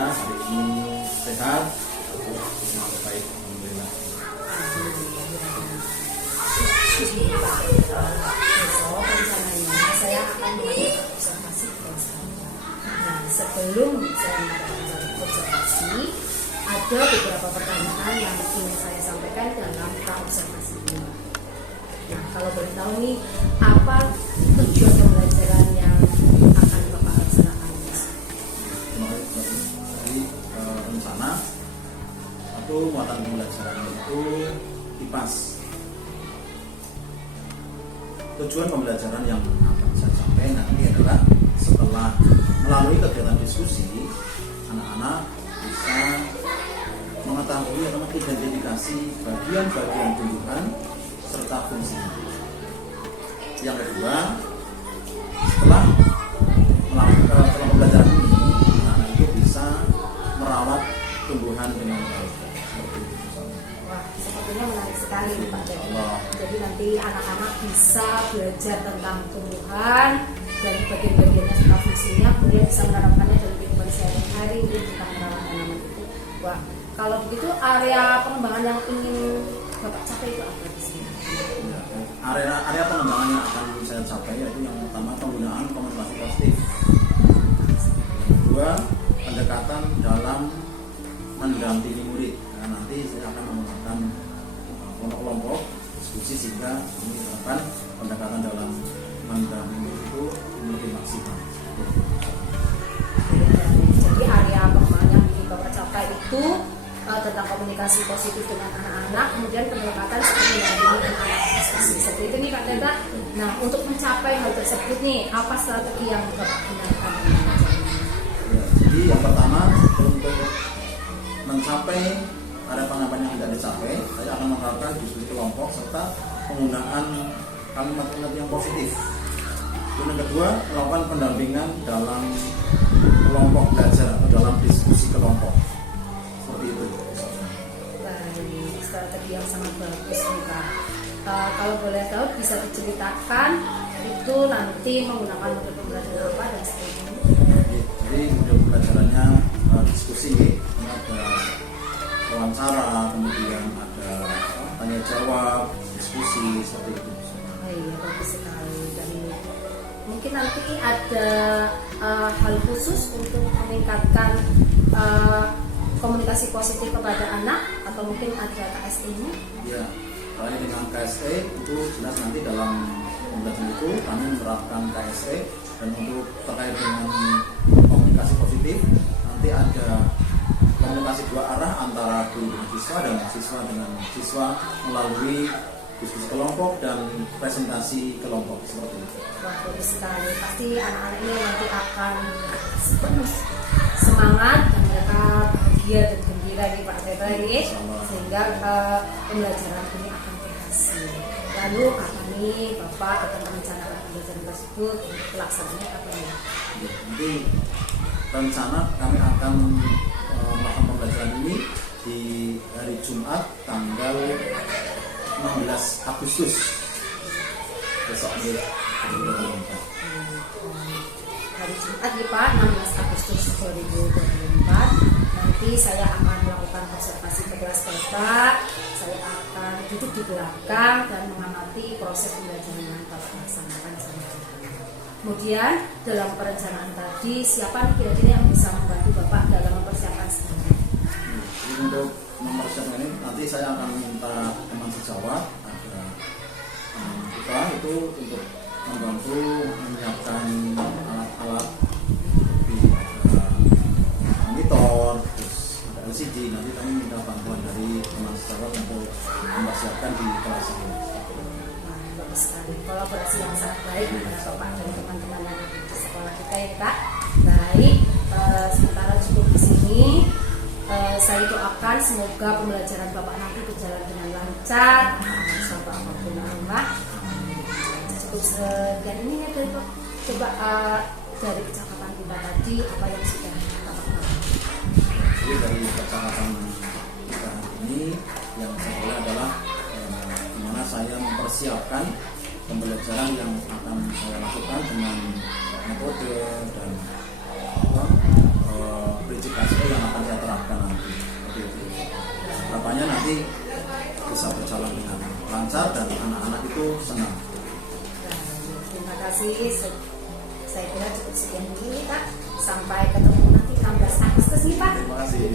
Alhamdulillah hari ini sehat, baik, alhamdulillah. Besok rencananya saya akan melakukan observasi bersama. Nah, sebelum saya melakukan observasi, ada beberapa pertanyaan yang ingin saya sampaikan dalam observasi ini. Nah, kalau boleh tahu nih, apa tujuan pembelajaran yang akan Bapak laksanakan? Jadi rencana atau muatan pembelajaran itu IPAS. Tujuan pembelajaran yang akan saya sampaikan nanti adalah setelah melalui kegiatan diskusi, anak-anak bisa mengetahui atau mengidentifikasi bagian-bagian tumbuhan serta fungsinya. Yang kedua, setelah pembelajaran ini, anak-anak itu bisa merawat tumbuhan dengan baik. Wah, sepertinya menarik sekali Pak. Jadi nanti anak-anak bisa belajar tentang tumbuhan dan bagian-bagiannya serta fungsinya, kemudian bisa menerapkannya dalam kehidupan sehari-hari tentang merawat tanaman itu. Wah, kalau begitu area pengembangan yang ingin Bapak capai itu apa di sini? Area pengembangan yang akan saya capai yaitu yang pertama penggunaan komunikasi positif. Yang kedua, pendekatan dalam mendampingi murid. Nah, nanti saya akan menggunakan kelompok-kelompok diskusi sehingga kami terapkan pendekatan dalam mendampingi itu lebih maksimal. Jadi area pengembangan yang ingin Bapak capai itu tentang komunikasi positif dengan anak-anak, kemudian pendekatan seperti mendampingi anak diskusi. Seperti itu nih Pak Teta. Nah, untuk mencapai hal tersebut nih, apa strategi yang Bapak gunakan? Ya, jadi yang pertama untuk mencapai area pengamatan yang tidak dicapai, saya akan menerapkan diskusi kelompok serta penggunaan kalimat-kalimat yang positif. Dan yang kedua, melakukan pendampingan dalam kelompok belajar atau dalam diskusi kelompok. Seperti itu. Baik, strategi yang sangat bagus nih Pak. Kalau boleh tahu bisa diceritakan itu nanti menggunakan metode pembelajaran apa dan sebagainya. Jadi metode pembelajarannya diskusi, ada wawancara, kemudian ada tanya jawab, diskusi seperti itu. Oh iya, bagus sekali. Dan mungkin nanti ada hal khusus untuk meningkatkan komunikasi positif kepada anak atau mungkin ada KSE-nya? Ya, kalau dengan KSE itu jelas nanti dalam pembelajaran itu kami menerapkan KSE, dan untuk terkait dengan komunikasi positif nanti ada komunikasi dua arah antara guru dengan siswa dan siswa dengan siswa melalui diskusi kelompok dan presentasi kelompok seperti itu. Wah, bagus sekali. Pasti anak-anak ini nanti akan penuh semangat dan mereka bahagia dan gembira di Pak Teta ini, sehingga pembelajaran ini akan berhasil. Lalu apa nih Bapak akan merencanakan pembelajaran tersebut untuk pelaksanaannya apa ya? Nanti rencana kami akan melakukan pembelajaran ini di hari Jumat tanggal 16 Agustus besok ini. Hari Jumat nih Pak, 16 Agustus 2024. Nanti saya akan melakukan observasi ke kelas Bapak. Saya akan duduk di belakang dan mengamati proses pembelajaran yang Bapak laksanakan sama-sama. Kemudian dalam perencanaan tadi, siapa kira-kira yang bisa membantu Bapak dalam mempersiapkan studi? Untuk mempersiapkan ini nanti saya akan minta teman sejawat, ada kita itu untuk membantu menyiapkan alat-alat seperti ada monitor, terus ada LCD. Nanti kami minta bantuan dari teman sejawat untuk mempersiapkan di kelas ini. Bagus sekali, kolaborasi yang sangat baik antara Bapak dan teman-teman yang ada di sekolah kita ya Kak. Baik, sementara cukup di sini. Saya doakan semoga pembelajaran Bapak nanti berjalan dengan lancar, sampai apapun rumah. Cukup sekian ini ya dari Bapak. Coba dari percakapan kita tadi apa yang sudah Bapak lakukan? Jadi dari percakapan kita hari ini yang saya adalah dimana saya mempersiapkan pembelajaran yang akan saya lakukan dengan metode dan prinsip yang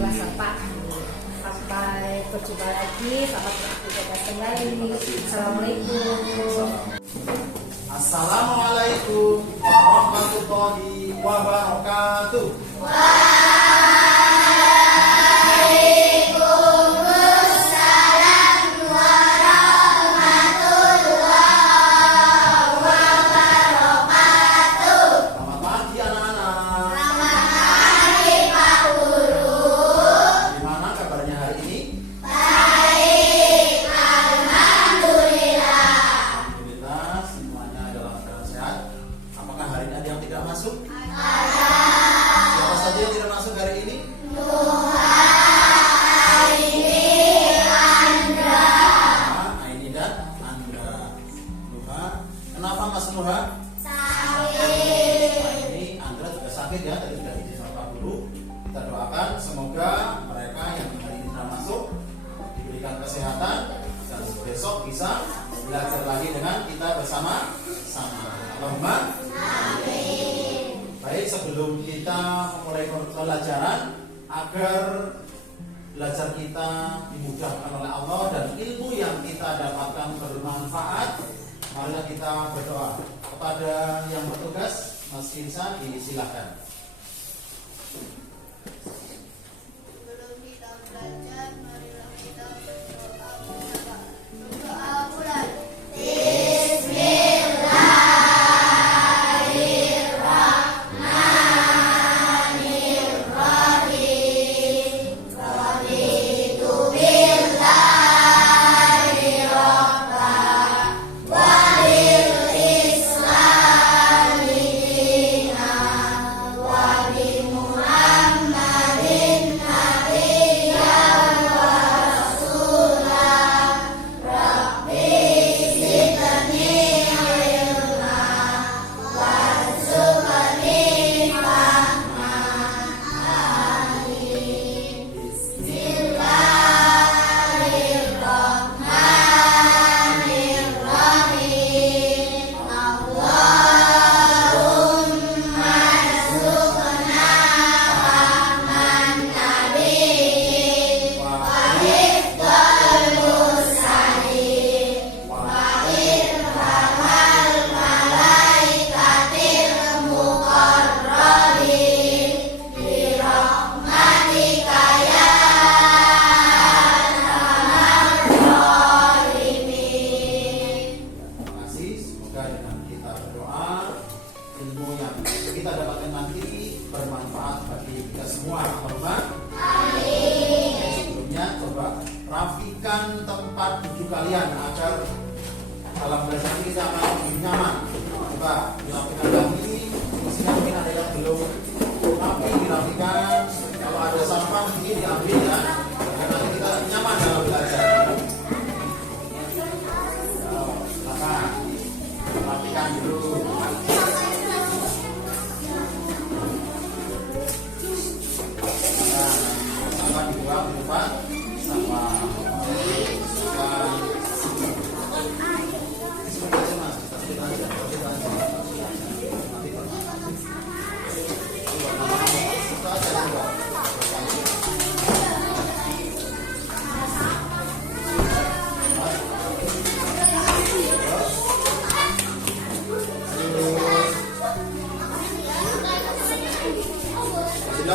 kelas Bapak. Sampai berjumpa lagi, selamat beraktivitas kembali. Assalamualaikum. Assalamualaikum warahmatullahi wabarakatuh. Kenapa Mas Nuha? Sakit. Nah, ini Andra juga sakit ya, tadi sudah izin sama Pak Guru. Kita doakan semoga mereka yang hari ini sudah masuk diberikan kesehatan dan besok bisa belajar lagi dengan kita bersama-sama. Allahumma amin. Baik, sebelum kita memulai pembelajaran agar belajar kita dimudahkan oleh Allah dan ilmu yang kita dapatkan bermanfaat, marilah kita berdoa. Kepada yang bertugas, Mas Kinsa disilakan. Sebelum kita belajar, marilah kita berdoa bersama. Berdoa mulai. Bermanfaat bagi kita semua. Amin. Sebelumnya coba rapikan tempat duduk kalian agar dalam belajar ini kita akan lebih nyaman. Coba dirapikan lagi. Mestinya mungkin ada yang belum rapi, dirapikan. Kalau ada sampah mungkin diambil ya. Agar nanti kita nyaman dalam belajar. Silakan rapikan dulu. Dibuat sama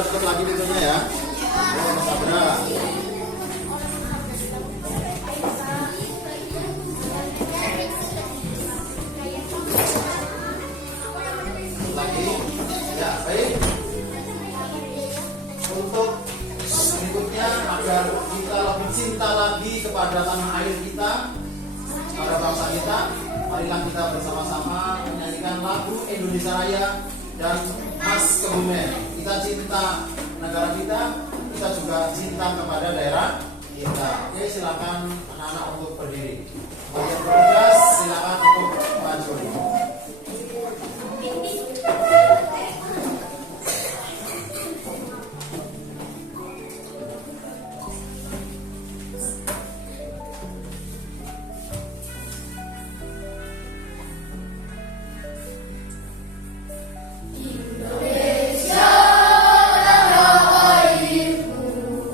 tutup lagi pintunya ya. Sabra. Lagi, ya baik. Untuk berikutnya agar kita lebih cinta lagi kepada tanah air kita, pada bangsa kita, marilah kita bersama-sama menyanyikan lagu Indonesia Raya dan Mas Kebumen. Kita cinta negara kita juga cinta kepada daerah kita. Oke, silakan anak-anak untuk berdiri. Bagi yang bertugas, silakan untuk maju. Indonesia tanah airku.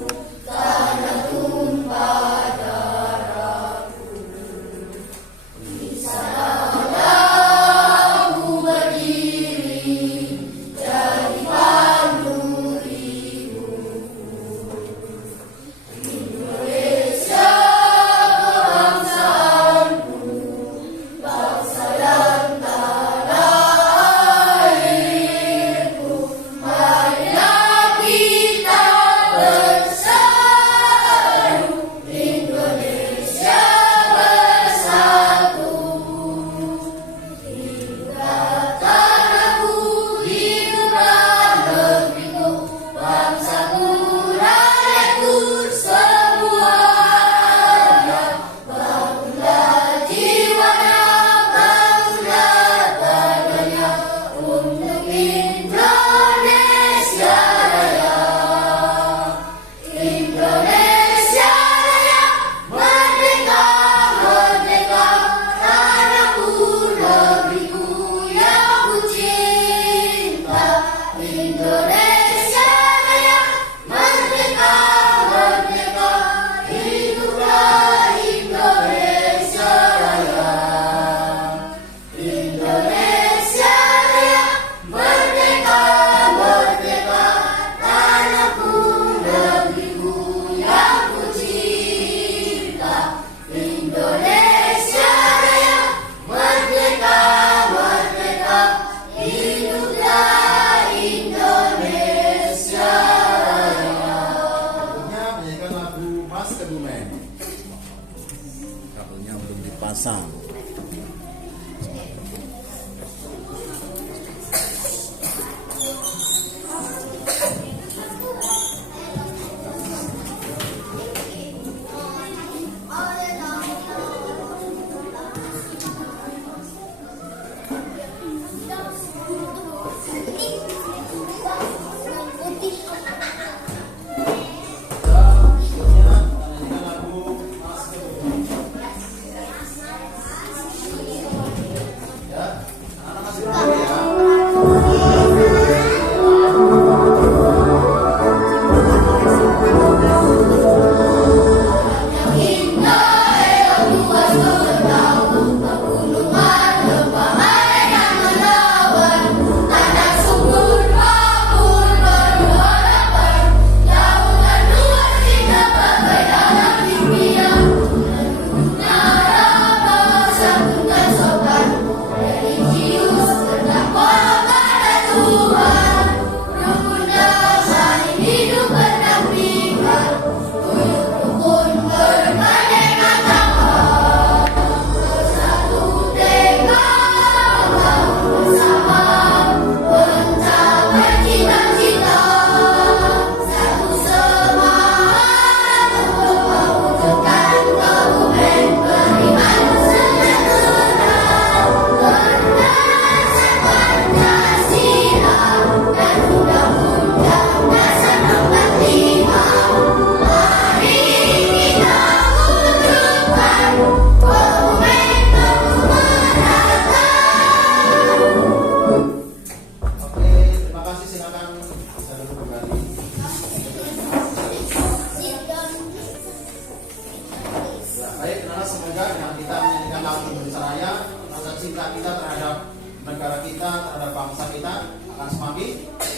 pisang.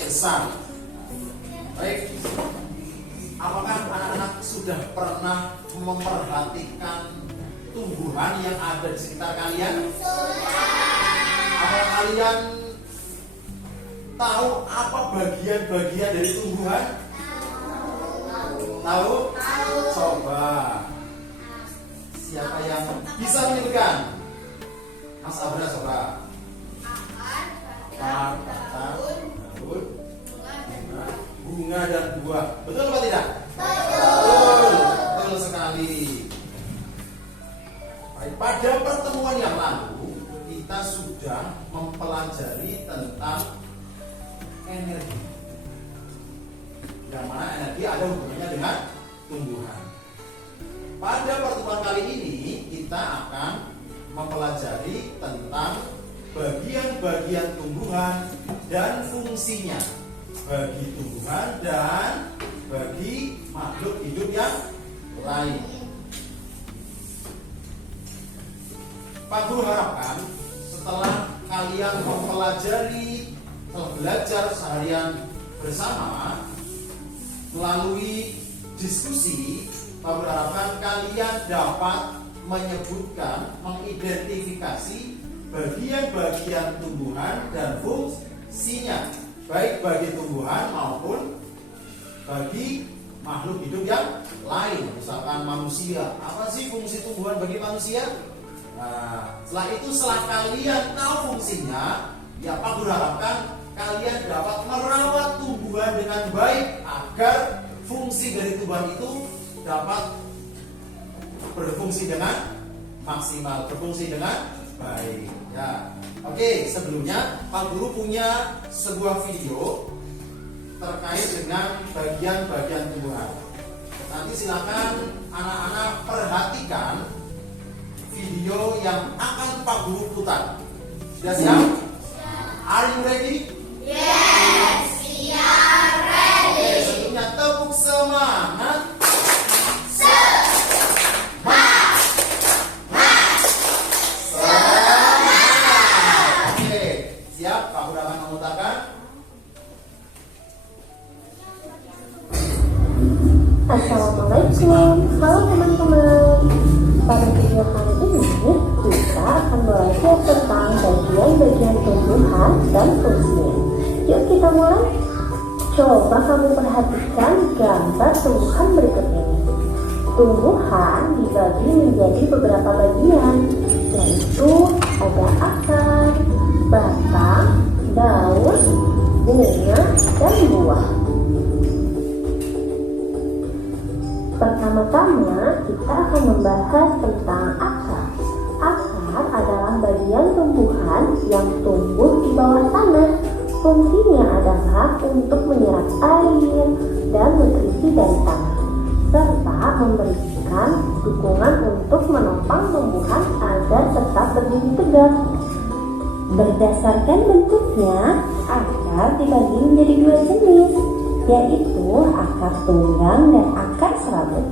Besar. Baik, apakah anak-anak sudah pernah memperhatikan tumbuhan yang ada di sekitar kalian? Apakah kalian tahu apa bagian-bagian dari tumbuhan? Tahu? Coba. Siapa yang bisa menyebutkan? Mas Abra, coba. Daun, bunga dan buah. Betul apa tidak? Betul. Betul sekali. Baik, pada pertemuan yang lalu kita sudah mempelajari tentang energi. Yang mana energi ada hubungannya dengan tumbuhan. Pada pertemuan kali ini kita akan mempelajari tentang bagian-bagian tumbuhan dan fungsinya bagi tumbuhan dan bagi makhluk hidup yang lain. Pak Guru harapkan setelah kalian mempelajari, belajar seharian bersama melalui diskusi, Pak Guru harapkan kalian dapat menyebutkan, mengidentifikasi bagian-bagian tumbuhan dan fungsinya, baik bagi tumbuhan maupun bagi makhluk hidup yang lain. Misalkan manusia, apa sih fungsi tumbuhan bagi manusia? Nah, setelah kalian tahu fungsinya, ya Pak Guru harapkan kalian dapat merawat tumbuhan dengan baik agar fungsi dari tumbuhan itu dapat berfungsi dengan maksimal, berfungsi dengan baik. Ya, oke. Sebelumnya Pak Guru punya sebuah video terkait dengan bagian-bagian tumbuhan. Nanti silakan anak-anak perhatikan video yang akan Pak Guru putar. Sudah siap? Are you ready? Yes, we are ready. Oke, sebelumnya tepuk semangat. Assalamualaikum, halo teman-teman. Pada video kali ini kita akan belajar tentang bagian-bagian tumbuhan dan fungsinya. Yuk kita mulai. Coba kamu perhatikan gambar tumbuhan berikut ini. Tumbuhan dibagi menjadi beberapa bagian, yaitu ada akar, batang, daun, bunga, dan buah. Pertama-tama kita akan membahas tentang akar. Akar adalah bagian tumbuhan yang tumbuh di bawah tanah. Fungsinya adalah untuk menyerap air dan nutrisi dari tanah, serta memberikan dukungan untuk menopang tumbuhan agar tetap berdiri tegak. Berdasarkan bentuknya, akar dibagi menjadi dua jenis, yaitu akar tunggang dan akar serabut.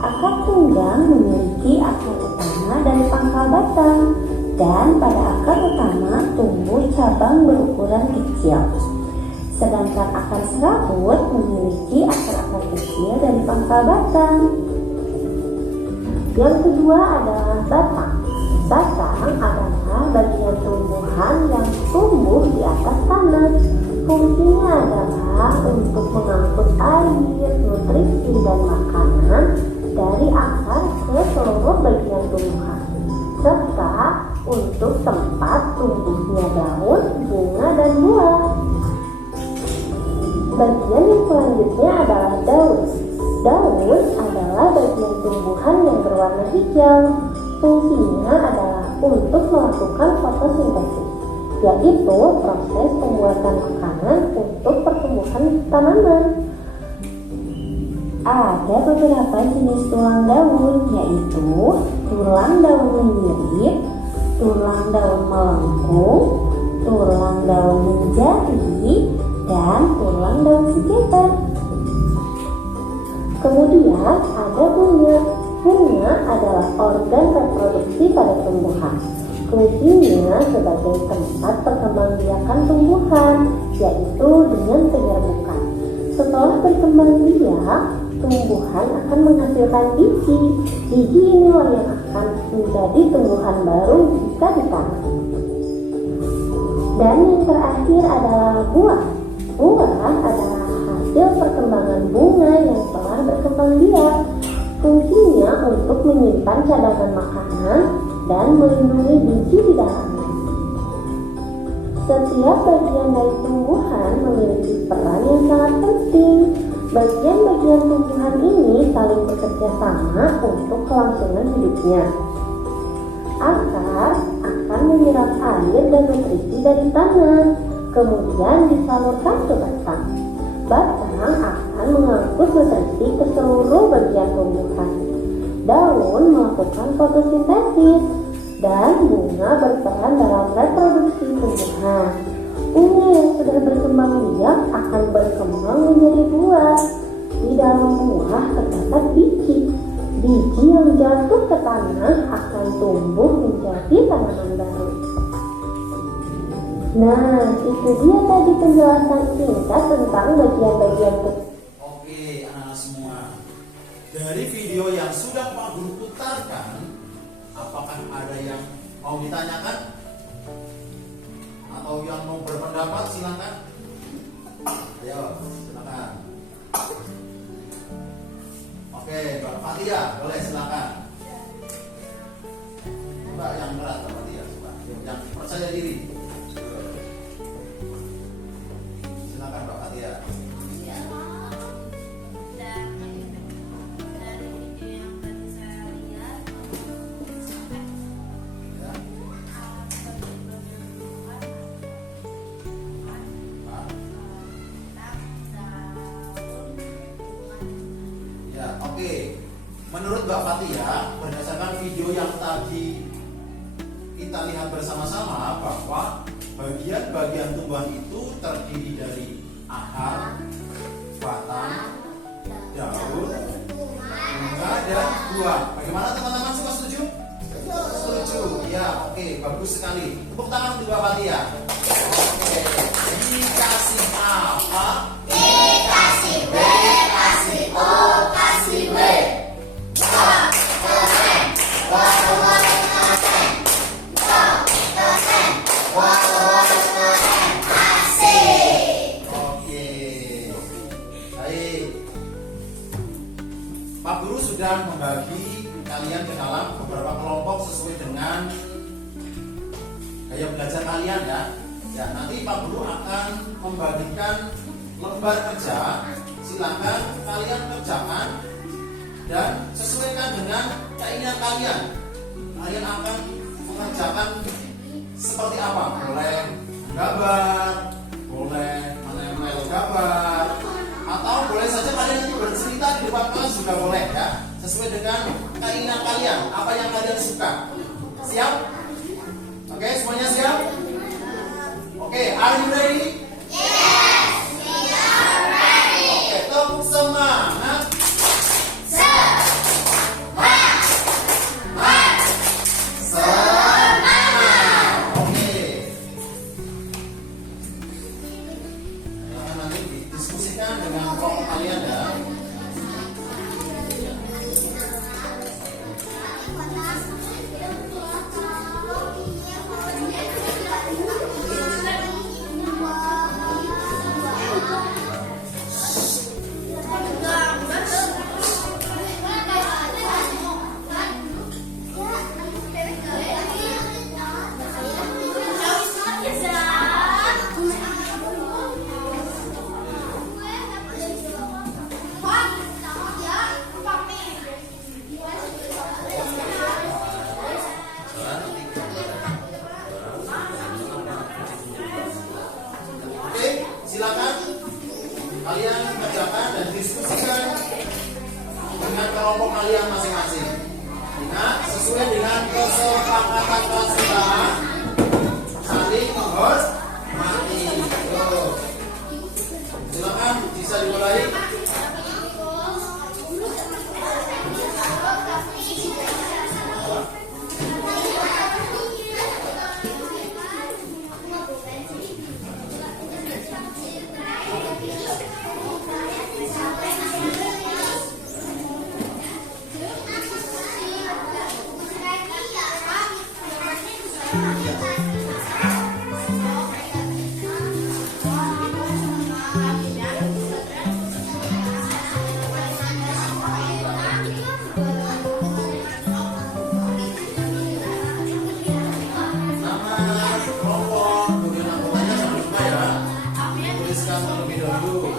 Akar tunggang memiliki akar utama dan pangkal batang, dan pada akar utama tumbuh cabang berukuran kecil. Sedangkan akar serabut memiliki akar-akar kecil dari pangkal batang. Yang kedua adalah batang. Batang adalah bagian tumbuhan yang tumbuh di atas tanah. Fungsinya adalah untuk mengangkut air, nutrisi, dan makanan dari akar ke seluruh bagian tumbuhan, serta untuk tempat tumbuhnya daun, bunga, dan buah. Bagian yang selanjutnya adalah daun. Daun adalah bagian tumbuhan yang berwarna hijau. Fungsinya adalah untuk melakukan fotosintesis, yaitu proses pembuatan makanan untuk pertumbuhan tanaman. Ada beberapa jenis tulang daun, yaitu tulang daun menyirip, tulang daun melengkung, tulang daun menjadi, dan tulang daun sekitar. Kemudian ada bunga. Bunga adalah organ reproduksi pada tumbuhan. Fungsinya sebagai tempat perkembangbiakan tumbuhan, yaitu dengan penyerbukan. Setelah berkembang biak, tumbuhan akan menghasilkan biji. Biji inilah yang akan menjadi tumbuhan baru jika ditanam. Dan yang terakhir adalah buah. Buah adalah hasil perkembangan bunga yang telah berkembang biak. Fungsinya untuk menyimpan cadangan makanan dan melindungi biji di dalamnya. Setiap bagian dari tumbuhan memiliki peran yang sangat penting. Bagian-bagian tumbuhan ini saling bekerja sama untuk kelangsungan hidupnya. Akar akan menyerap air dan nutrisi dari tanah, kemudian disalurkan ke batang. Batang akan mengangkut nutrisi ke seluruh bagian tumbuhan. Daun melakukan fotosintesis, dan bunga berperan dalam reproduksi tumbuhan. Bunga yang sudah berkembang biak akan berkembang menjadi buah. Di dalam buah terdapat biji. Biji yang jatuh ke tanah akan tumbuh menjadi tanaman baru. Nah, itu dia tadi penjelasan singkat tentang bagian-bagian Oke, anak-anak semua. Dari video yang sudah Pak Guru putarkan, apakah ada yang mau ditanyakan? Atau yang mau berpendapat, silakan. Ayo, silakan. Oke, Mbak Fatia, boleh silakan. Coba yang berat, Mbak Fatia, coba. Yang percaya diri. Silakan Mbak Fatia. Oke, menurut Mbak Fatia, berdasarkan video yang tadi kita lihat bersama-sama bahwa bagian-bagian tumbuhan itu terdiri dari akar, batang, daun, bunga, dan buah. Bagaimana teman-teman, semua setuju? Setuju. Ya, oke, bagus sekali. Tepuk tangan untuk Mbak Fatia. Oke, dikasih apa? Dikasih B, kasih O, kasih W. Wah, keren. Wah, keren. Wah, keren. Wah, keren. Asik. Oke, baik. Pak Guru sudah membagi kalian ke dalam beberapa kelompok sesuai dengan gaya belajar kalian ya. Ya, nanti Pak Guru akan membagikan lembar kerja. Silakan kalian kerjakan dan sesuaikan dengan keinginan kalian. Kalian akan mengerjakan seperti apa? Boleh gambar, boleh menempel gambar, atau boleh saja kalian nanti bercerita di depan kelas juga boleh ya. Sesuai dengan keinginan kalian, apa yang kalian suka. Siap? Oke, semuanya siap? Oke, are you ready? Yes, we are ready. Oke, tepuk semangat. Semangat. Oke. Silahkan nanti didiskusikan dengan kelompok kalian ya. Oke, silakan kalian kerjakan dan diskusikan dengan kelompok kalian masing-masing. Ingat, sesuai dengan kesepakatan kelas kita, saling menghormati. Silakan bisa dimulai. Nama kelompok kemudian anggotanya jangan lupa ya. Tuliskan terlebih dahulu.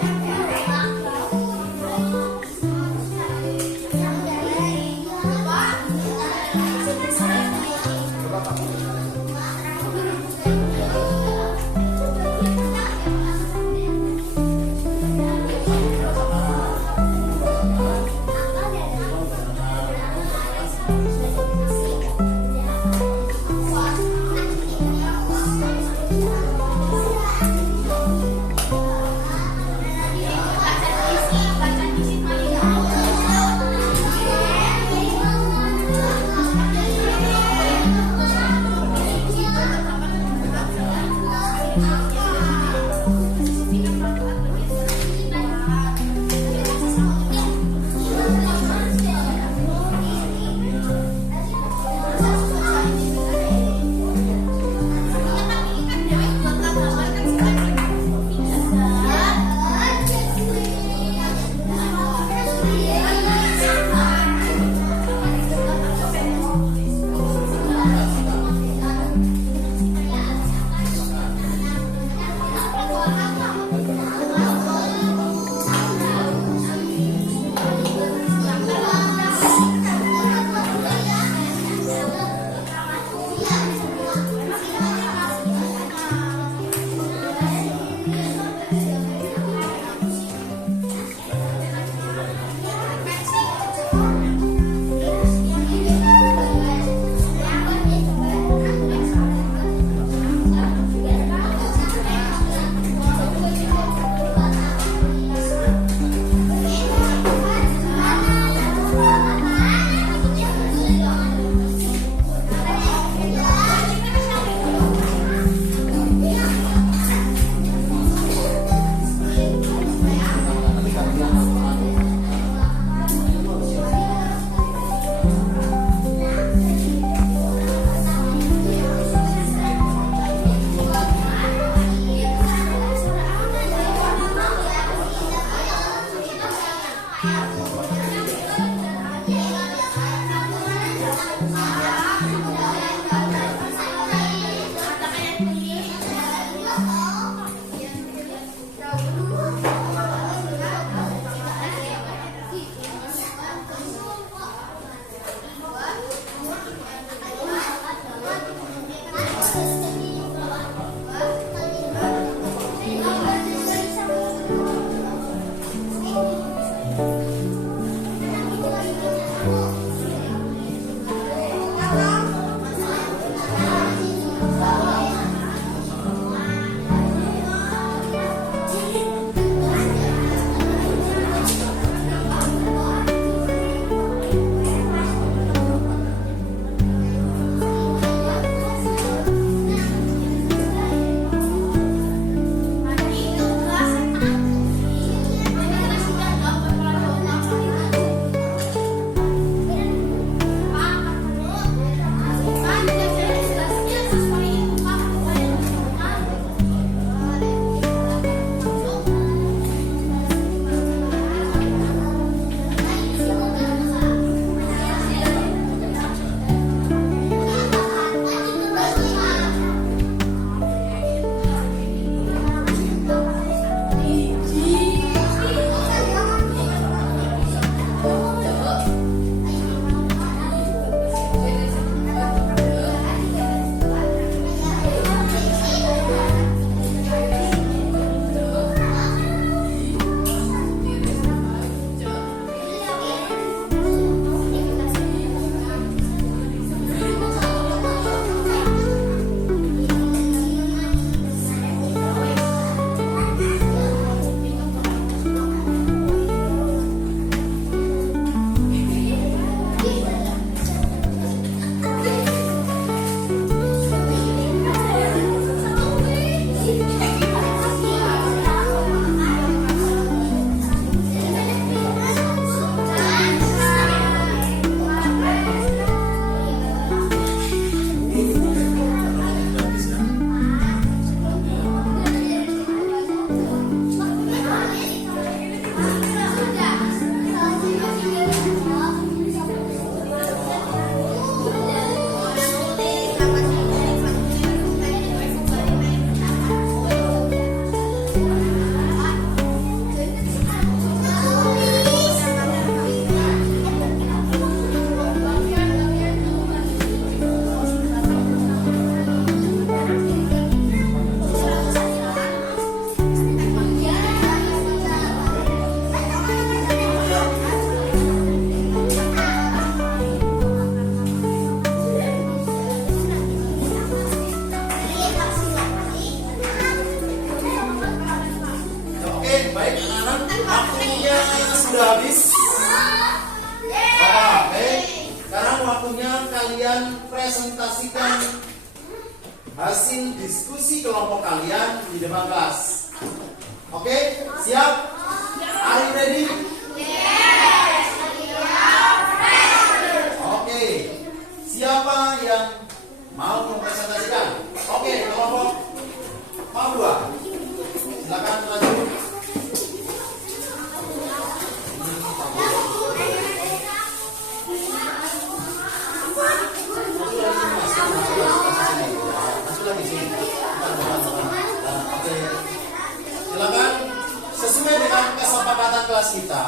Waktunya sudah habis. Oke. Sekarang waktunya kalian presentasikan hasil diskusi kelompok kalian di depan kelas. Oke, siap? Are you ready? Yes, we are ready. Oke. Siapa yang mau mempresentasikan? Oke, kelompok Papua. Silakan maju. Oke. Silakan sesuai dengan kesepakatan kelas kita.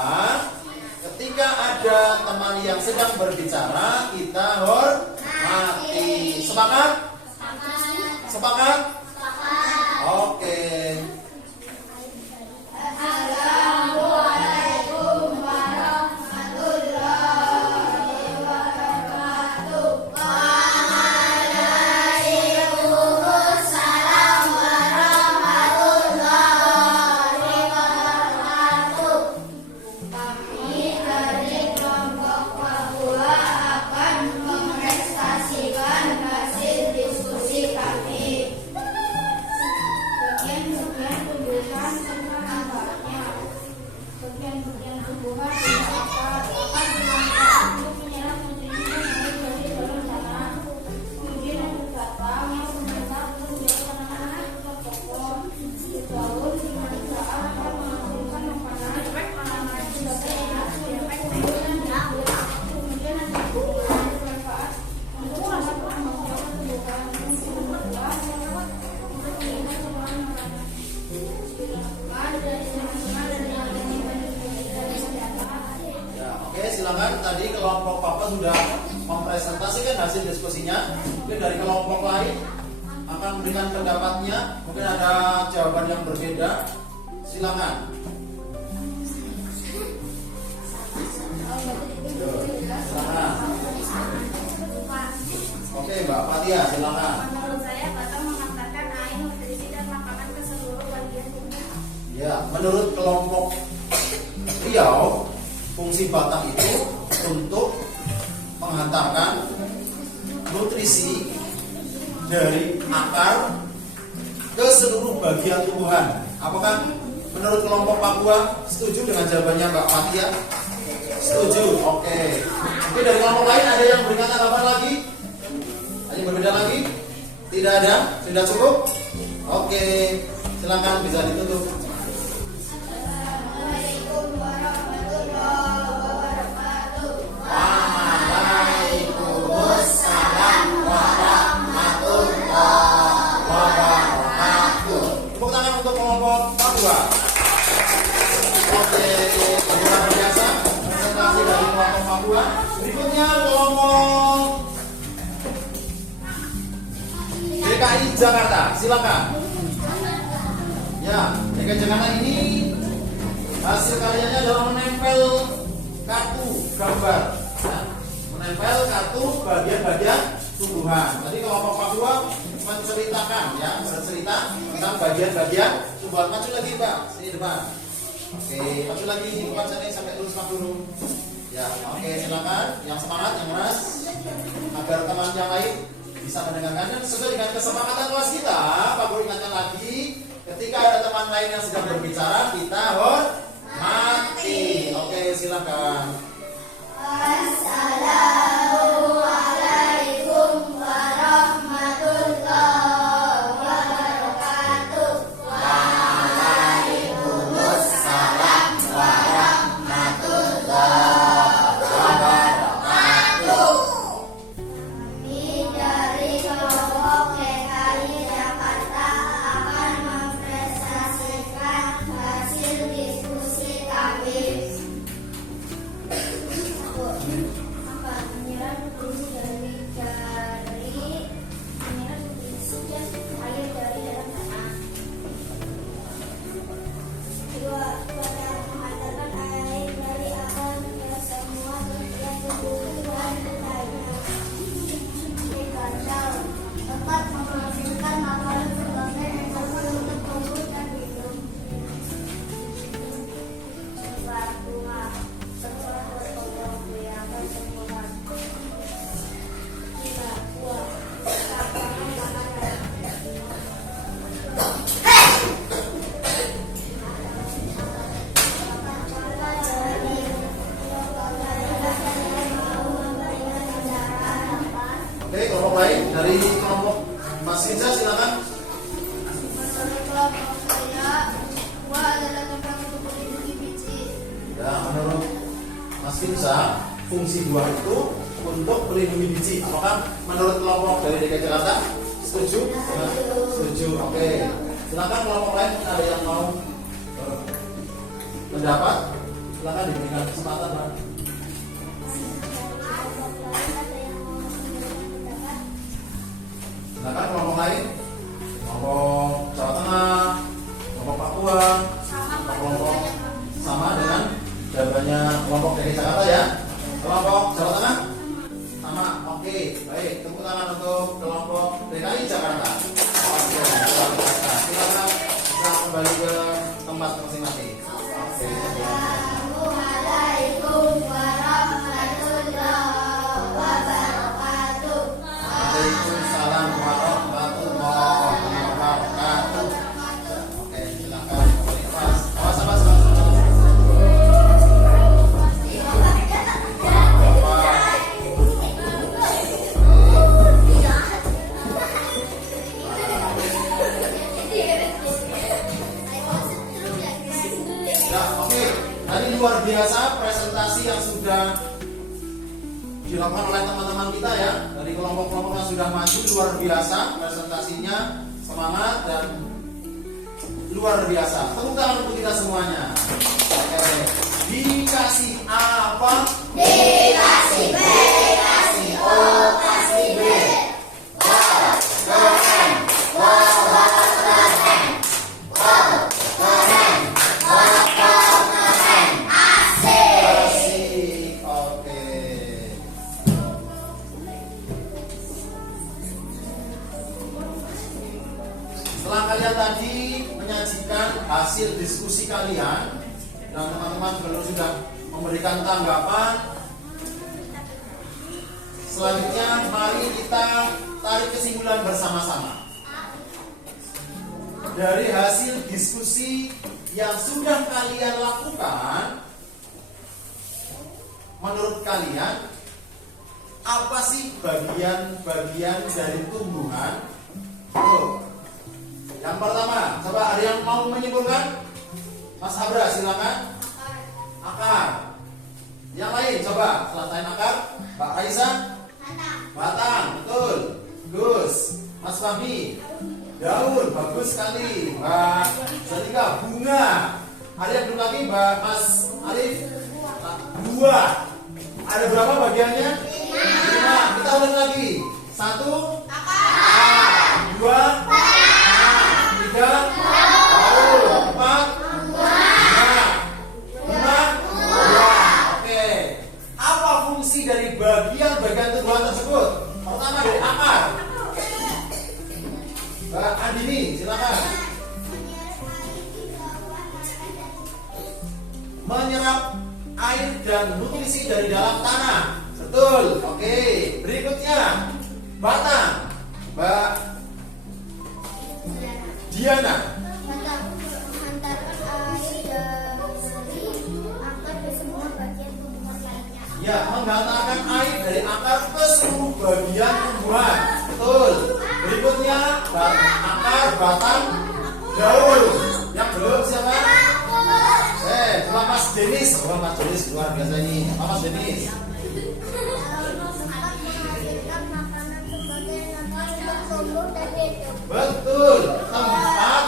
Ketika ada teman yang sedang berbicara, kita hormati. Sepakat? Sepakat? Oke. Assalamualaikum warahmatullahi wabarakatuh. Waalaikumsalam warahmatullahi wabarakatuh. Kami dari kelompok Papua akan mepresentasikan hasil diskusi kami. Bagian-bagian tumbuhan tentang manfaatnya. Bagian-bagian tumbuhan dapat dimanfaatkan untuk menyerap nutrien yang dari dalam tanah. Kemudian yang berbatang yang membesar untuk menjadi tanaman atau pokok. Daun dimanfaatkan akan menghasilkan makanan. Tanaman sebagai energi efek kemudian yang tumbuhan bermanfaat untuk dapat mengembangkan tumbuhan untuk membuat Ya, oke, silakan. Tadi kelompok Papa sudah mempresentasikan hasil diskusinya. Mungkin dari kelompok lain akan memberikan pendapatnya. Mungkin ada jawaban yang berbeda. Silakan. Silakan. Oke, Mbak Fatia, silakan. Menurut saya, batang mengantarkan air, nutrisi, dan makanan ke seluruh bagian tubuh. Ya, menurut kelompok Riau, fungsi batang itu untuk menghantarkan nutrisi dari akar ke seluruh bagian tumbuhan. Apakah menurut kelompok Papua setuju dengan jawabannya Mbak Fatia? Setuju. Oke. Oke, dari kelompok lain ada yang berikan tanggapan lagi? Ada yang berbeda lagi? Tidak ada? Sudah cukup? Oke. Silakan bisa ditutup. Assalamualaikum warahmatullahi wabarakatuh. Waalaikumsalam warahmatullahi wabarakatuh. Tepuk tangan untuk kelompok Papua. Oke, luar biasa presentasi dari kelompok Papua. Berikutnya kelompok DKI Jakarta. Silakan. Ya, DKI Jakarta ini hasil karyanya adalah menempel kartu gambar, ya. Menempel kartu bagian-bagian tumbuhan. Tadi kelompok Papua menceritakan, ya, bercerita tentang bagian-bagian tumbuhan. Maju lagi, Mbak, sini depan. Oke, maju lagi di depan sini sampai lurus dulu. Ya, oke, silakan. Yang semangat, yang keras, agar teman yang lain bisa mendengarkan. Dan sesuai dengan kesepakatan kelas kita, Pak Guru ingatkan lagi, ketika ada teman lain yang sedang berbicara, kita hormati. Oke, silakan. Assalamualaikum warahmatullahi wabarakatuh. Waalaikumsalam warahmatullahi wabarakatuh. Kami dari kelompok DKI Jakarta akan mempresentasikan hasil diskusi kami. Mas Finsa, fungsi buah itu untuk melindungi biji. Apakah menurut kelompok dari DKI Jakarta setuju? Setuju. Oke. Silakan kelompok lain ada yang mau pendapat, silakan diberikan kesempatan, Pak. Silakan kelompok lain, kelompok Jawa Tengah, kelompok Papua, kelompok sama dengan jawabannya kelompok DKI Jakarta ya. Kelompok Jawa Tengah sama, oke, baik. Tepuk tangan untuk kelompok DKI Jakarta. Oke, luar biasa. Silakan bisa kembali ke tempat masing-masing. Oke. Assalamualaikum warahmatullahi wabarakatuh. Waalaikumsalam warahmatullahi wabarakatuh. Oke, silakan kembali ke kelas. Awas, awas, awas. Luar biasa presentasi yang sudah dilakukan oleh teman-teman kita ya, dari kelompok-kelompok yang sudah maju. Luar biasa presentasinya, semangat dan luar biasa. Tepuk tangan untuk kita semuanya. Oke. Dikasih apa? Dikasih B, kasih O, kasih B. Wow, keren. Wow, wow, keren. Wow, keren. Wow, wow, keren. Asik. Asik. Oke. Setelah kalian tadi menyajikan hasil diskusi kalian dan teman-teman juga sudah memberikan tanggapan, selanjutnya mari kita tarik kesimpulan bersama-sama dari hasil diskusi yang sudah kalian lakukan. Menurut kalian apa sih bagian-bagian dari tumbuhan? Yang pertama, coba ada yang mau menyimpulkan? Mas Abra, silakan. Akar. Yang lain, coba selain akar, Mbak Raisa. Batang, betul. Gus, Mas Fahmi. Daun, bagus sekali. Mbak Zalika, bunga. Ada yang belum lagi, Mbak Mas Arif? Buah. Ada berapa bagiannya? 5. Kita ulang lagi. 1, akar. 2, 3, daun. 4, bunga. 5, buah. Oke. Apa fungsi dari bagian-bagian tumbuhan tersebut? Pertama dari akar. Mbak Andini, silakan. Menyerap air dan nutrisi dari dalam tanah. Betul. Oke. Berikutnya, batang. Mbak Diana. Ya, menghantarkan air dari akar ke seluruh bagian tumbuhan. Betul. Berikutnya, akar, batang, daun. Yang belum siapa? Coba Mas Denis. Oh, Mas Denis luar biasa ini. Apa Mas Denis? Betul. Tempat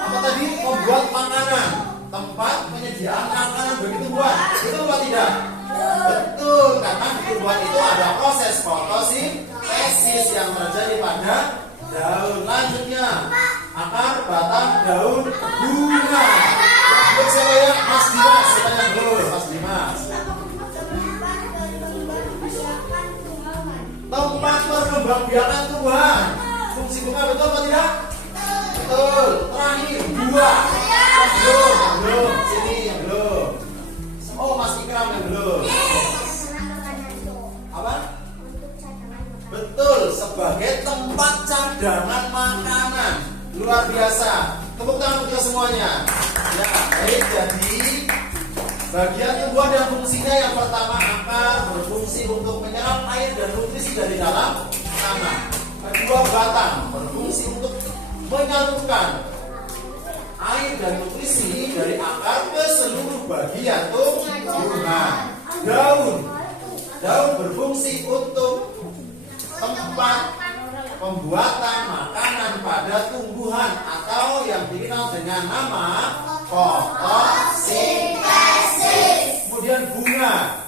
apa tadi? Membuat makanan. Tempat penyediaan makanan bagi tumbuhan. Betul apa tidak? Betul. Karena di tumbuhan itu ada proses fotosintesis yang terjadi pada daun. Lanjutnya, akar, batang, daun, bunga. Untuk siapa ya? Mas Dimas. Siapa yang belum? Mas Dimas. Tempat perkembangbiakan tumbuhan. Fungsi bunga betul atau tidak? Betul. Terakhir, buah. Belum. Sini yang belum. Oh, Mas Ikram yang belum. Apa? Betul, sebagai tempat cadangan makanan. Luar biasa. Tepuk tangan untuk semuanya. Ya, baik. Jadi bagian tumbuhan dan fungsinya yang pertama, akar berfungsi untuk menyerap air dan nutrisi dari dalam tanah. Kedua, batang berfungsi untuk menyatukan air dan nutrisi dari akar ke seluruh bagian tumbuhan. tumbuhan. Daun berfungsi untuk tempat pembuatan makanan pada tumbuhan atau yang dikenal dengan nama fotosintesis. Kemudian bunga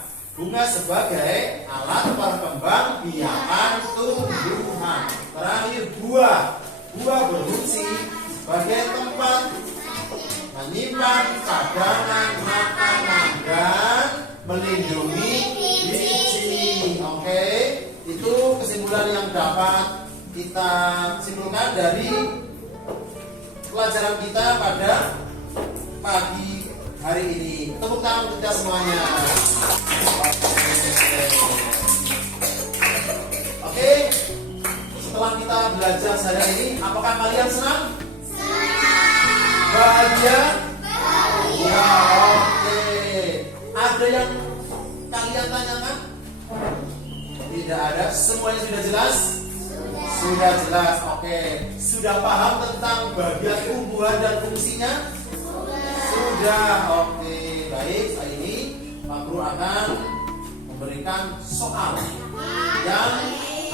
sebagai alat perkembang biakan tumbuhan. Terakhir buah berfungsi sebagai tempat menyimpan cadangan makanan dan melindungi biji. Oke, itu kesimpulan yang dapat kita simpulkan dari pelajaran kita pada pagi hari ini. Tepuk tangan kita semuanya. Oke, setelah kita belajar hari ini, apakah kalian senang? Bahagia? Ya, oke. Ada yang kalian tanyakan? Tidak ada. Semuanya sudah jelas? Sudah jelas. Oke. Sudah paham tentang bagian tumbuhan dan fungsinya? Sudah. Oke. Baik. Hari ini Pak Guru akan memberikan soal yang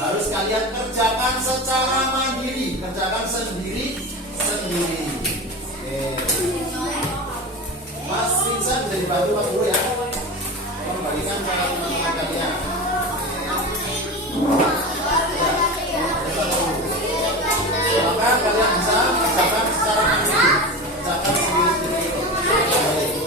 harus kalian kerjakan secara mandiri. Kerjakan sendiri. Oke. Mas Vincent bisa dibantu Pak Guru ya, membagikan ke teman-teman kalian. Silakan kalian bisa kerjakan secara mandiri, kerjakan sendiri-sendiri.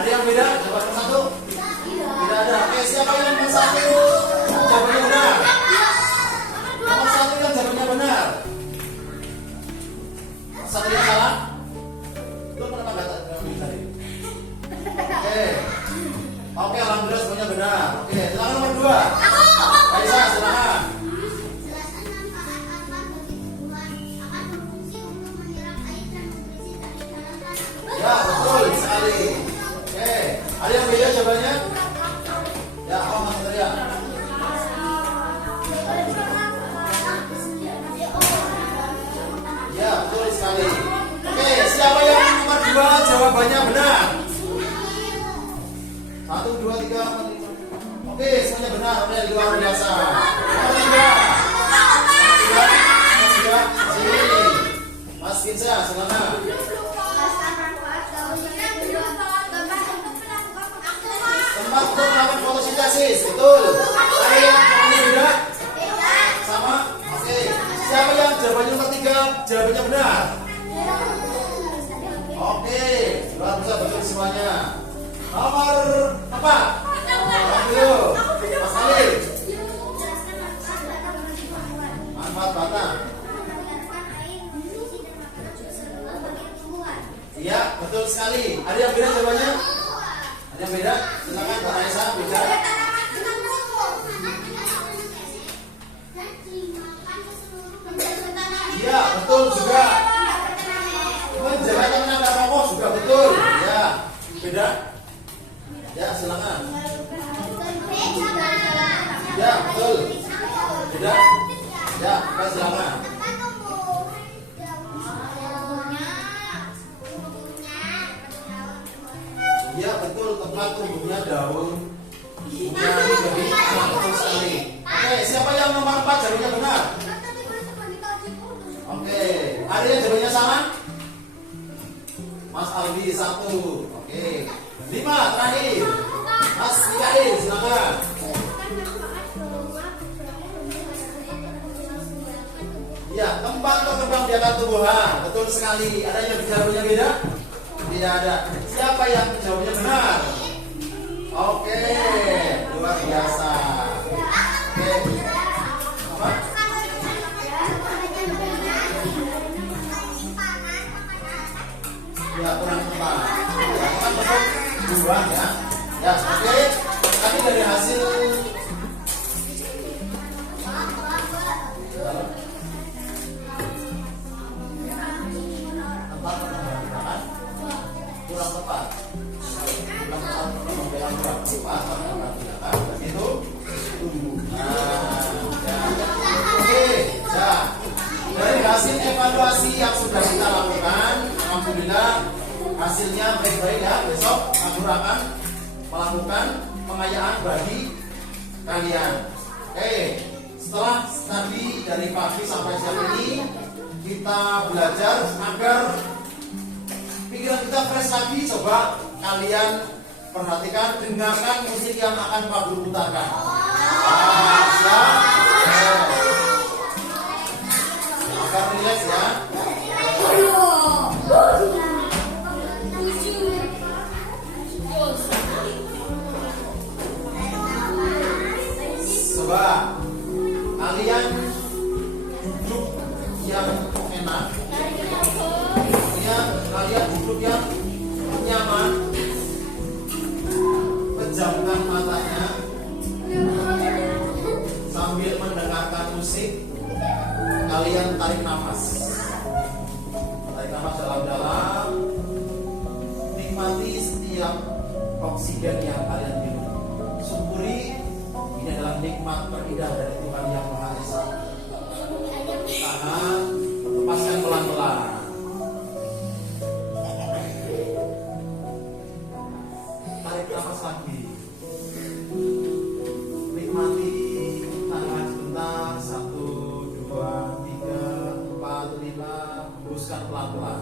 Ada yang beda? Jawaban nomor 1? Tidak ada. Oke, siapa yang nomor 1? Jawabannya benar. Nomor 1 kan jawabannya benar. Satu yang salah? Itu kenapa nggak bisa? Oke. Oke, alhamdulillah semuanya benar. Oke, silakan nomor 2. Aisyah, silakan. Jelaskan manfaat alfan bagi tumbuhan akan berfungsi untuk menyerap air dan nutrisi dari dalam tanah. Ya, betul sekali. Oke, ada yang beda jawabannya? Ya, apa Mas Satria? Ya, betul sekali. Oke, siapa yang nomor 2 jawabannya benar? 1, 2, 3, 4, 5. Oke, semuanya benar. Oke, luar biasa. Nomor 3. Sini. Mas Kinsa, silakan. Tempat untuk melakukan fotosintesis, betul. Ada yang jawabannya beda? Sama? Oke. Siapa yang jawabannya nomor 3 jawabannya benar? Oke, luar biasa, betul semuanya. Nomor 4. Ayo, Mas Ali. Manfaat batang. Iya, betul sekali. Ada yang beda jawabannya? Ada yang beda? Silakan Mbak Aisyah bicara. Iya, betul juga. Menjaga tanah dan pokok juga betul. Ya, beda? Ya, silakan. Ya, betul. Beda? Ya, Mbak silakan. Iya, betul, tempat tumbuhnya daun bunga dari betul sekali. Oke, siapa yang nomor 4 jawabannya benar? Oke, ada yang jawabannya sama? Mas Aldi 1. Oke, 5 terakhir. Mas Mikail, silakan. Ya, tempat berkembang biakan tumbuhan. Betul sekali. Ada yang jawabannya beda? Tidak ada. Siapa yang jawabnya benar? Oke, luar biasa. Oke. Apa? Ya, kurang tepat. Ya, kan betul dua ya. Ya, oke. Tapi dari hasil tempat pengembangan kurang tepat. Kurang pengembangan kurang tepat, itu tumbuhan. Ya. Oke, ya. Dari hasil evaluasi yang sudah kita lakukan, alhamdulillah hasilnya baik-baik ya. Besok aku akan melakukan pengayaan bagi kalian. Oke, setelah tadi dari pagi sampai siang ini kita belajar agar pikiran kita fresh lagi. Coba kalian perhatikan, dengarkan musik yang akan Pak Guru putarkan. Siap? Agar relax ya. Coba kalian duduk yang enak. Kalian duduk yang nyaman. Pejamkan matanya sambil mendengarkan musik. Kalian tarik nafas. Tarik nafas dalam-dalam. Nikmati setiap oksigen yang kalian hirup. Syukuri, ini adalah nikmat terindah dari Tuhan Yang Maha Esa. Tahan, lepaskan pelan-pelan. Tarik nafas lagi. Nikmati, tahan sebentar. 1, 2, 3, 4, 5. Hembuskan pelan-pelan.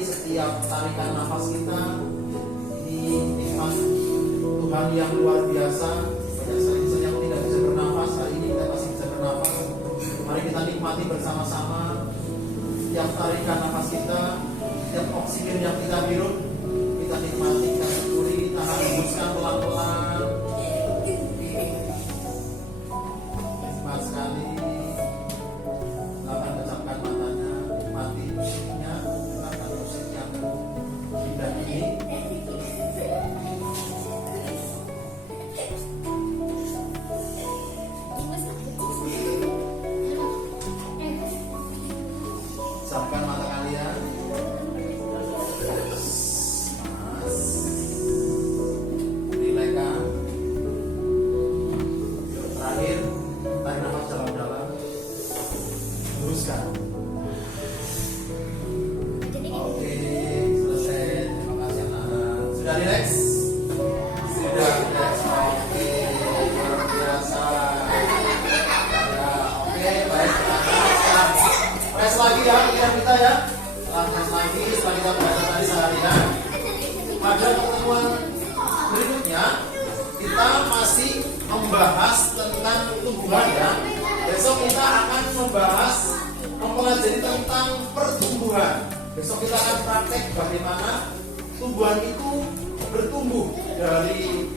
Setiap tarikan nafas kita ini nikmat Tuhan yang luar biasa. Banyak yang tidak bisa bernafas, hari ini kita masih bisa bernafas. nikmati bersama-sama. Tiap tarikan nafas kita, tiap oksigen yang kita hirup, kita nikmati, kita syukuri, kita hembuskan pelan-pelan. Nikmat sekali. Silakan pejamkan matanya, nikmati musiknya, dengarkan musik yang indah ini. Siapkan mata kalian. Rilekkan. Terakhir, tarik nafas dalam-dalam. Luruskan. Oke, selesai. Terima kasih anak-anak. Sudah rileks? Sudah rileks. Oke, luar biasa. Ya, oke, baik. Tes lagi ya, pikiran kita ya. Setelah tes lagi, setelah kita belajar tadi seharian, pada pertemuan berikutnya kita masih membahas tentang tumbuhan ya. Besok kita akan mempelajari tentang pertumbuhan. Besok kita akan praktek bagaimana tumbuhan itu bertumbuh dari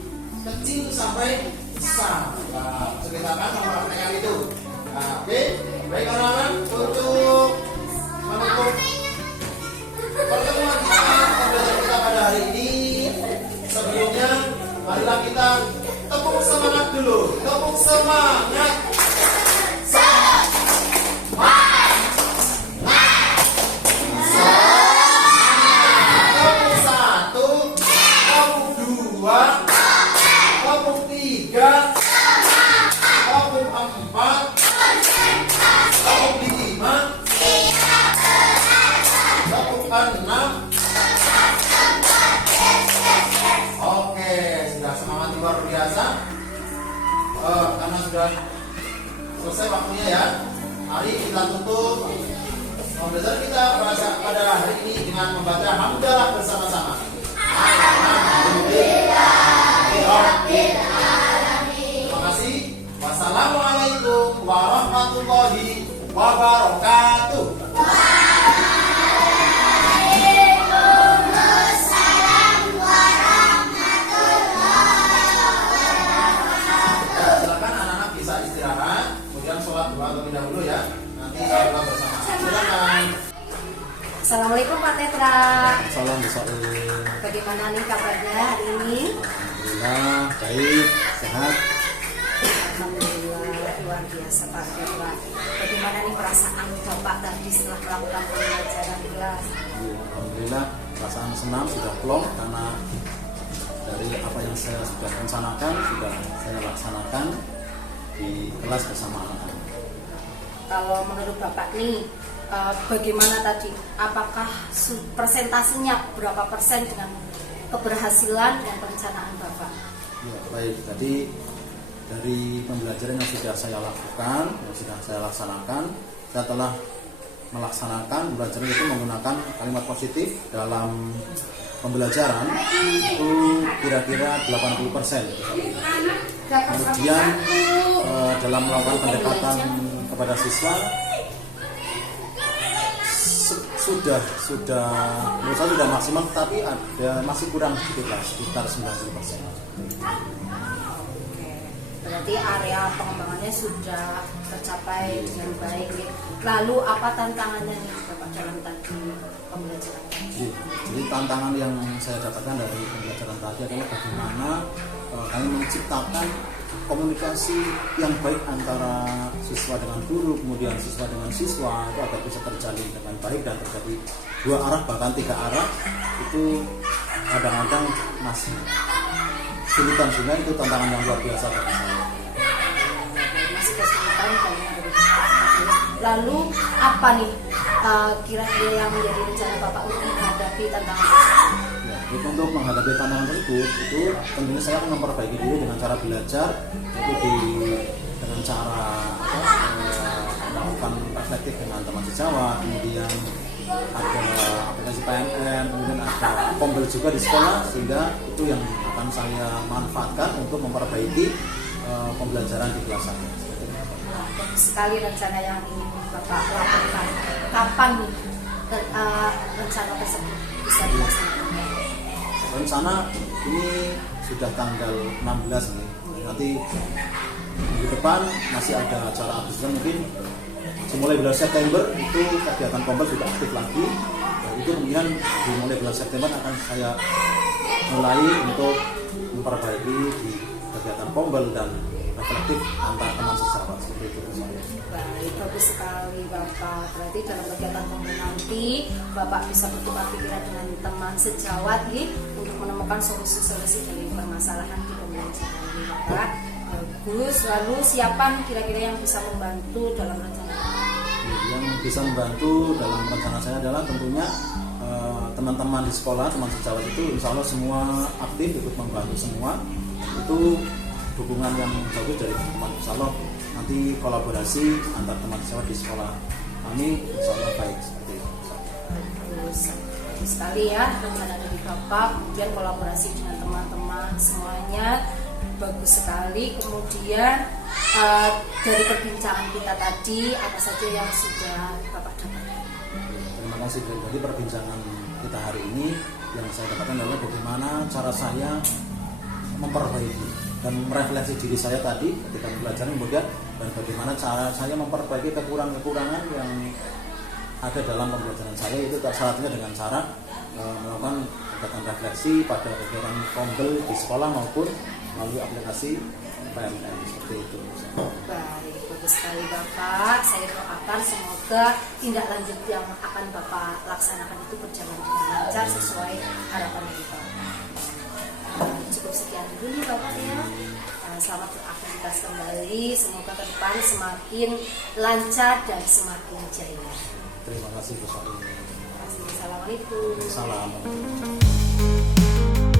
kecil sampai besar. Nah, kita akan mempraktekkan itu. Nah, oke, baik anak-anak, untuk menutup pertemuan kita pada hari ini, sebelumnya marilah kita tepuk semangat dulu. Tepuk semangat. Tepuk satu, tepuk dua, tepuk tiga, tepuk empat, tepuk lima, tepuk enam. Oke, sudah semangat luar biasa. Karena sudah selesai waktunya ya. Mari kita tutup pembelajaran kita pada hari ini dengan membaca hamdalah bersama-sama. Terima kasih. Wassalamualaikum warahmatullahi wabarakatuh. Silakan anak-anak bisa istirahat, kemudian sholat dua terlebih dahulu ya. Nanti kita bersama. Silakan. Assalamualaikum Pak Tetra. Salam besar. Bagaimana nih kabarnya hari ini? Alhamdulillah baik, sehat. Alhamdulillah luar biasa Pak Tetra. Bagaimana nih perasaan Bapak tadi setelah melakukan pembelajaran kelas? Alhamdulillah perasaan senang, sudah plong karena dari apa yang saya sudah rencanakan sudah saya laksanakan di kelas bersama anak-anak. Kalau menurut Bapak nih bagaimana tadi? Apakah presentasinya berapa persen dengan keberhasilan dan perencanaan Bapak? Ya, baik. Tadi dari pembelajaran yang sudah saya lakukan, yang sudah saya laksanakan, saya telah melaksanakan pembelajaran itu menggunakan kalimat positif dalam pembelajaran itu kira-kira 80%. Kemudian dalam melakukan pendekatan kepada siswa sudah menurut saya sudah maksimal, tapi masih kurang sedikit lah, sekitar 90%. Berarti area pengembangannya sudah tercapai dengan baik. Lalu apa tantangannya nih Bapak dalam tadi pembelajaran? Jadi tantangan yang saya dapatkan dari pembelajaran tadi adalah bagaimana kami menciptakan komunikasi yang baik antara siswa dengan guru, kemudian siswa dengan siswa itu agar bisa terjalin dengan baik dan terjadi dua arah bahkan tiga arah. Itu kadang-kadang masih kesulitan, sehingga itu tantangan yang luar biasa bagi saya. Masih kesulitan kayaknya. Lalu apa nih kira-kira yang menjadi rencana Bapak untuk menghadapi tantangan tersebut? Ya, untuk menghadapi tantangan tersebut itu tentunya saya akan memperbaiki diri dengan cara belajar, itu dengan cara melakukan reflektif dengan teman sejawat, kemudian ada aplikasi PNN, kemudian ada Pombel juga di sekolah, sehingga itu yang akan saya manfaatkan untuk memperbaiki pembelajaran di kelas saya. Wah, bagus sekali rencana yang ingin Bapak lakukan. Kapan nih rencana tersebut bisa dilaksanakan? Rencana ini sudah tanggal 16 nih. Nanti minggu depan masih ada acara Agustusan, mungkin mulai bulan September itu kegiatan Pombel sudah aktif lagi. Itu kemudian dimulai bulan September akan saya mulai untuk memperbaiki di kegiatan Pombel dan reflektif antar teman sesama seperti itu. Baik, bagus sekali Bapak. Berarti dalam kegiatan Pombel nanti Bapak bisa bertukar pikiran dengan teman sejawat untuk menemukan solusi-solusi dari permasalahan di Pombel ini, Bapak. Bagus. Lalu siapa kira-kira yang bisa membantu dalam rencana? Yang bisa membantu dalam rencana saya adalah tentunya teman-teman di sekolah, teman sejawat itu insya Allah semua aktif ikut membantu semua. Itu dukungan yang bagus dari teman. Insya Allah nanti kolaborasi antar teman sejawat di sekolah kami insya Allah baik seperti itu. Bagus sekali ya rencana dari Bapak, kemudian kolaborasi dengan teman-teman semuanya bagus sekali. Kemudian dari perbincangan kita tadi apa saja yang sudah Bapak dapatkan? Terima kasih. Dari perbincangan kita hari ini yang saya dapatkan adalah bagaimana cara saya memperbaiki dan merefleksi diri saya tadi ketika belajar kemudian, dan bagaimana cara saya memperbaiki kekurangan-kekurangan yang ada dalam pembelajaran saya. Itu salah satunya dengan cara melakukan kegiatan refleksi pada kegiatan Pombel di sekolah maupun melalui aplikasi PMM seperti itu. Baik, bagus sekali Bapak. Saya doakan semoga tindak lanjut yang akan Bapak laksanakan itu berjalan dengan lancar sesuai harapan dari Bapak. Cukup sekian dulu Bapak ya. Selamat beraktivitas kembali. Semoga ke depan semakin lancar dan semakin jaya. Terima kasih Bu Sari. Assalamualaikum. Assalamualaikum.